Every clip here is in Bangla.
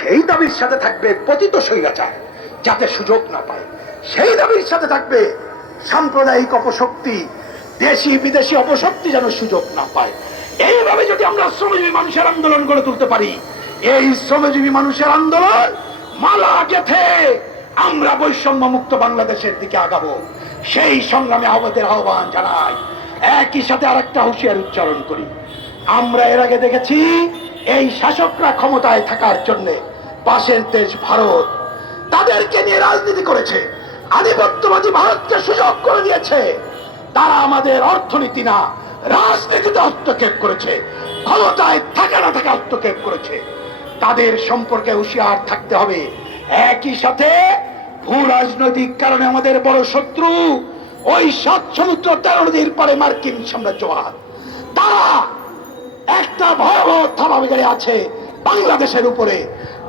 সেই দাবির সাথে থাকবে পতিত স্বৈরাচার, যাতে সুযোগ না পায়। সেই দাবির সাথে থাকবে সাম্প্রদায়িক অপশক্তি, দেশি বিদেশি অপশক্তি যেন সুযোগ না পায়। এইভাবে যদি আমরা শ্রমজীবী মানুষের আন্দোলন গড়ে তুলতে পারি, এই শ্রমজীবী মানুষের আন্দোলন মালা গেথে আমরা বৈষম্য মুক্ত বাংলাদেশের দিকে আগাবো। সেই সংগ্রামে আমাদের আহ্বান জানাই। একই সাথে আরেকটা হুঁশিয়ার উচ্চারণ করি। আমরা এর আগে দেখেছি এই শাসকরা ক্ষমতায় থাকার জন্য পাশের দেশ ভারত তাদেরকে নিয়ে রাজনীতি করেছে, আধিপত্যবাদী ভারতকে সুযোগ করে দিয়েছে। তারা আমাদের অর্থনীতি না, রাজনীতিতে হস্তক্ষেপ করেছে, ক্ষমতায় থাকা না থাকা হস্তক্ষেপ করেছে। তাদের সম্পর্কে হুঁশিয়ার থাকতে হবে। একই সাথে ভূ রাজনৈতিক কারণে আমাদের বড় শত্রু ওই সাত সমুদ্র তেরো নদীর পরে মার্কিন সাম্রাজ্যবাদ। তারা একটা ভয়াবহ থামাবিগাড়ি আছে বাংলাদেশের উপরে।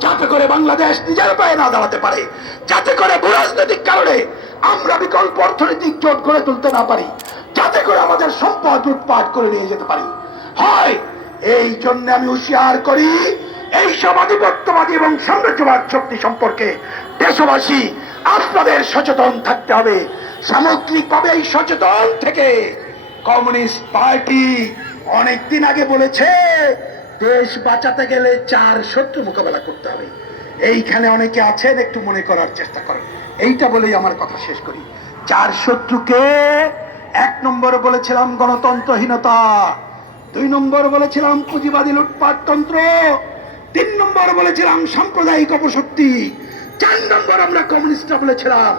যাতে করে বাংলাদেশ নিজের পায়ে না দাঁড়াতে পারে। যাতে করে ভূরাজনৈতিক কারণে আমরা বিকল্প অর্থনৈতিক জোট গড়ে তুলতে না পারি। যাতে করে আমাদের সম্পদ লুটপাট করে নিয়ে যেতে পারি। হয়, এই জন্য আমি হুঁশিয়ার করি, এই সব আধিপত্যবাদী এবং সাম্রাজ্যবাদ শক্তি সম্পর্কে দেশবাসী, আপনাদের সচেতন থাকতে হবে। সামগ্রিকভাবে এই সচেতন থেকে কমিউনিস্ট পার্টি অনেকদিন আগে বলেছে, দেশ বাঁচাতে গেলে চার শত্রু মোকাবেলা করতে হবে। এইখানে অনেকে আছেন, একটু মনে করার চেষ্টা করেন। এইটা বলেই আমার কথা শেষ করি। চার শত্রুকে এক নম্বর বলেছিলাম গণতন্ত্রহীনতা, দুই নম্বর বলেছিলাম পুঁজিবাদী লুটপাটতন্ত্র, তিন নম্বর বলেছিলাম সাম্প্রদায়িক অপশক্তি, চার নম্বর আমরা কমিউনিস্টরা বলেছিলাম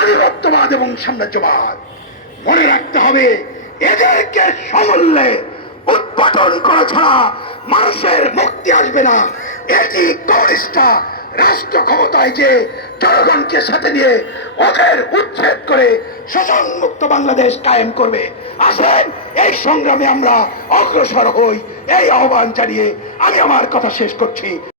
আধিপত্যবাদ এবং সাম্রাজ্যবাদ। মনে রাখতে হবে, এদেরকে সমূল্যে উৎপাদন করা ছাড়া মানুষের মুক্তি আসবে না। এটি কমিউনিস্টরা রাষ্ট্র ক্ষমতায় যে জনগণকে সাথে নিয়ে ওদের উচ্ছেদ করে শোষণ মুক্ত বাংলাদেশ কায়েম করবে। আসেন, এই সংগ্রামে আমরা অগ্রসর হই, এই আহ্বান জানিয়ে আমি আমার কথা শেষ করছি।